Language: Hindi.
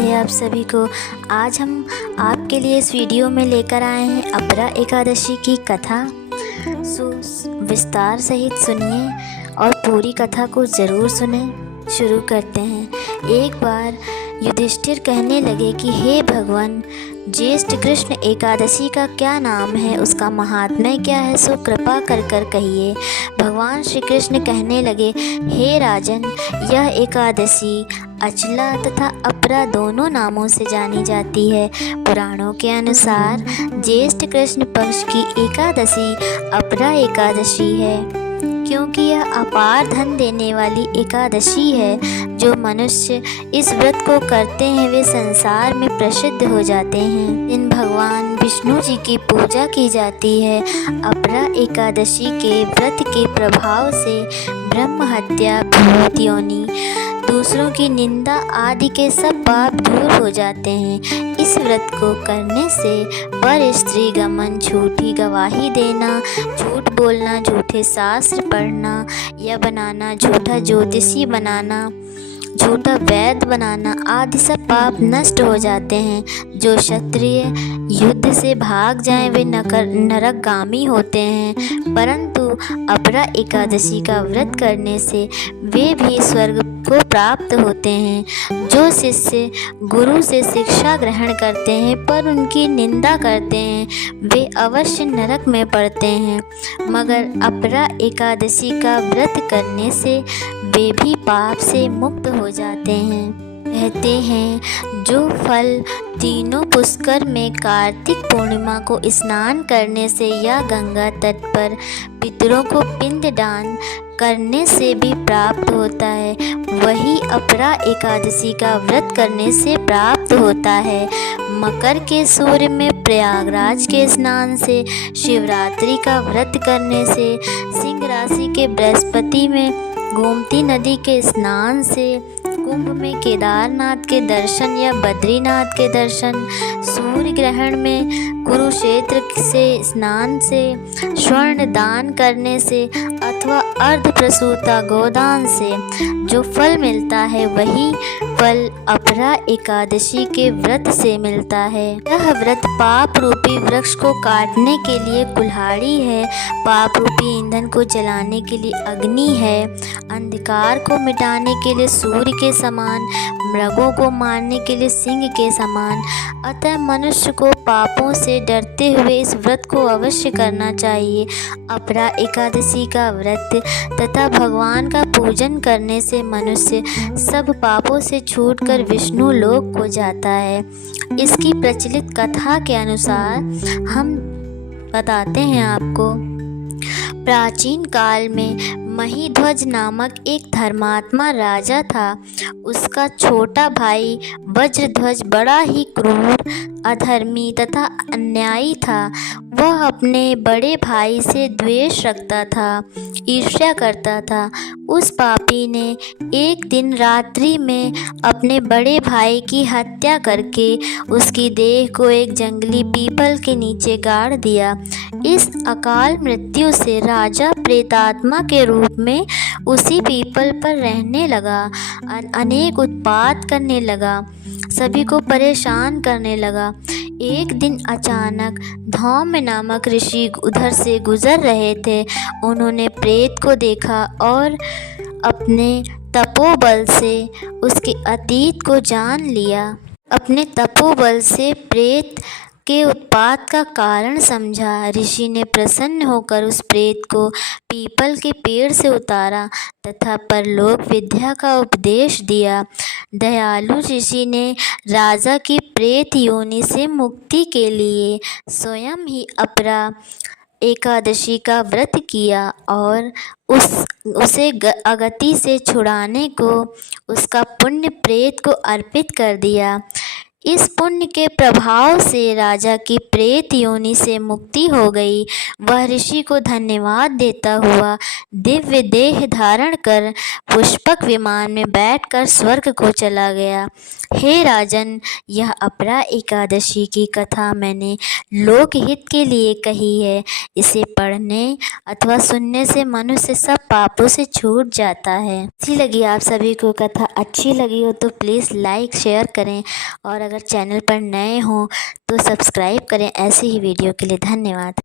राधे आप सभी को। आज हम आपके लिए इस वीडियो में लेकर आए हैं अपरा एकादशी की कथा। विस्तार सहित सुनिए और पूरी कथा को ज़रूर सुने। शुरू करते हैं। एक बार युधिष्ठिर कहने लगे कि हे भगवान, ज्येष्ठ कृष्ण एकादशी का क्या नाम है, उसका महात्म्य क्या है, सो कृपा कर कर कहिए। भगवान श्री कृष्ण कहने लगे, हे राजन, यह एकादशी अचला तथा अपरा दोनों नामों से जानी जाती है। पुराणों के अनुसार ज्येष्ठ कृष्ण पक्ष की एकादशी अपरा एकादशी है, क्योंकि यह अपार धन देने वाली एकादशी है। जो मनुष्य इस व्रत को करते हैं वे संसार में प्रसिद्ध हो जाते हैं। इन भगवान विष्णु जी की पूजा की जाती है। अपरा एकादशी के व्रत के प्रभाव से ब्रह्म हत्या, भूत योनि, दूसरों की निंदा आदि के सब पाप दूर हो जाते हैं। इस व्रत को करने से पर स्त्री गमन, झूठी गवाही देना, झूठ बोलना, झूठे शास्त्र पढ़ना या बनाना, झूठा ज्योतिषी बनाना, झूठा वैद्य बनाना आदि सब पाप नष्ट हो जाते हैं। जो क्षत्रिय युद्ध से भाग जाएं वे नरकगामी होते हैं, परंतु अपरा एकादशी का व्रत करने से वे भी स्वर्ग को प्राप्त होते हैं। जो शिष्य गुरु से शिक्षा ग्रहण करते हैं पर उनकी निंदा करते हैं वे अवश्य नरक में पड़ते हैं, मगर अपरा एकादशी का व्रत करने से वे भी पाप से मुक्त हो जाते हैं। कहते हैं जो फल तीनों पुष्कर में कार्तिक पूर्णिमा को स्नान करने से या गंगा तट पर पितरों को पिंडदान करने से भी प्राप्त होता है, वही अपरा एकादशी का व्रत करने से प्राप्त होता है। मकर के सूर्य में प्रयागराज के स्नान से, शिवरात्रि का व्रत करने से, सिंह राशि के बृहस्पति में गोमती नदी के स्नान से, कुंभ में केदारनाथ के दर्शन या बद्रीनाथ के दर्शन, सूर्य ग्रहण में कुरुक्षेत्र से स्नान से, स्वर्ण दान करने से अथवा अर्ध प्रसूता गोदान से जो फल मिलता है वही फल अपरा एकादशी के व्रत से मिलता है। यह व्रत पाप रूपी वृक्ष को काटने के लिए कुल्हाड़ी है, पाप रूपी ईंधन को जलाने के लिए अग्नि है, अंधकार को मिटाने के लिए सूर्य के समान, मृगों को मारने के लिए सिंह के समान। अतः मनुष्य को पापों से डरते हुए इस व्रत को अवश्य करना चाहिए। अपरा एकादशी का व्रत तथा भगवान का पूजन करने से मनुष्य सब पापों से छूटकर विष्णु लोक को जाता है। इसकी प्रचलित कथा के अनुसार हम बताते हैं आपको। प्राचीन काल में महिध्वज नामक एक धर्मात्मा राजा था। उसका छोटा भाई वज्रध्वज बड़ा ही क्रूर, अधर्मी तथा अन्यायी था। वह अपने बड़े भाई से द्वेष रखता था, ईर्ष्या करता था। उस पापी ने एक दिन रात्रि में अपने बड़े भाई की हत्या करके उसकी देह को एक जंगली पीपल के नीचे गाड़ दिया। इस अकाल मृत्यु से राजा प्रेतात्मा के रूप में उसी पीपल पर रहने लगा, अनेक उत्पात करने लगा, सभी को परेशान करने लगा। एक दिन अचानक धौम्य नामक ऋषि उधर से गुजर रहे थे। उन्होंने प्रेत को देखा और अपने तपोबल से उसके अतीत को जान लिया। अपने तपोबल से प्रेत के उत्पात का कारण समझा। ऋषि ने प्रसन्न होकर उस प्रेत को पीपल के पेड़ से उतारा तथा परलोक विद्या का उपदेश दिया। दयालु ऋषि ने राजा की प्रेत योनि से मुक्ति के लिए स्वयं ही अपरा एकादशी का व्रत किया और उसे अगति से छुड़ाने को उसका पुण्य प्रेत को अर्पित कर दिया। इस पुण्य के प्रभाव से राजा की प्रेत योनि से मुक्ति हो गई। वह ऋषि को धन्यवाद देता हुआ दिव्य देह धारण कर पुष्पक विमान में बैठकर स्वर्ग को चला गया। हे राजन, यह अपरा एकादशी की कथा मैंने लोकहित के लिए कही है। इसे पढ़ने अथवा सुनने से मनुष्य सब पापों से छूट जाता है। अच्छी लगी आप सभी को कथा, अच्छी लगी हो तो प्लीज़ लाइक शेयर करें और अगर चैनल पर नए हों तो सब्सक्राइब करें। ऐसे ही वीडियो के लिए धन्यवाद।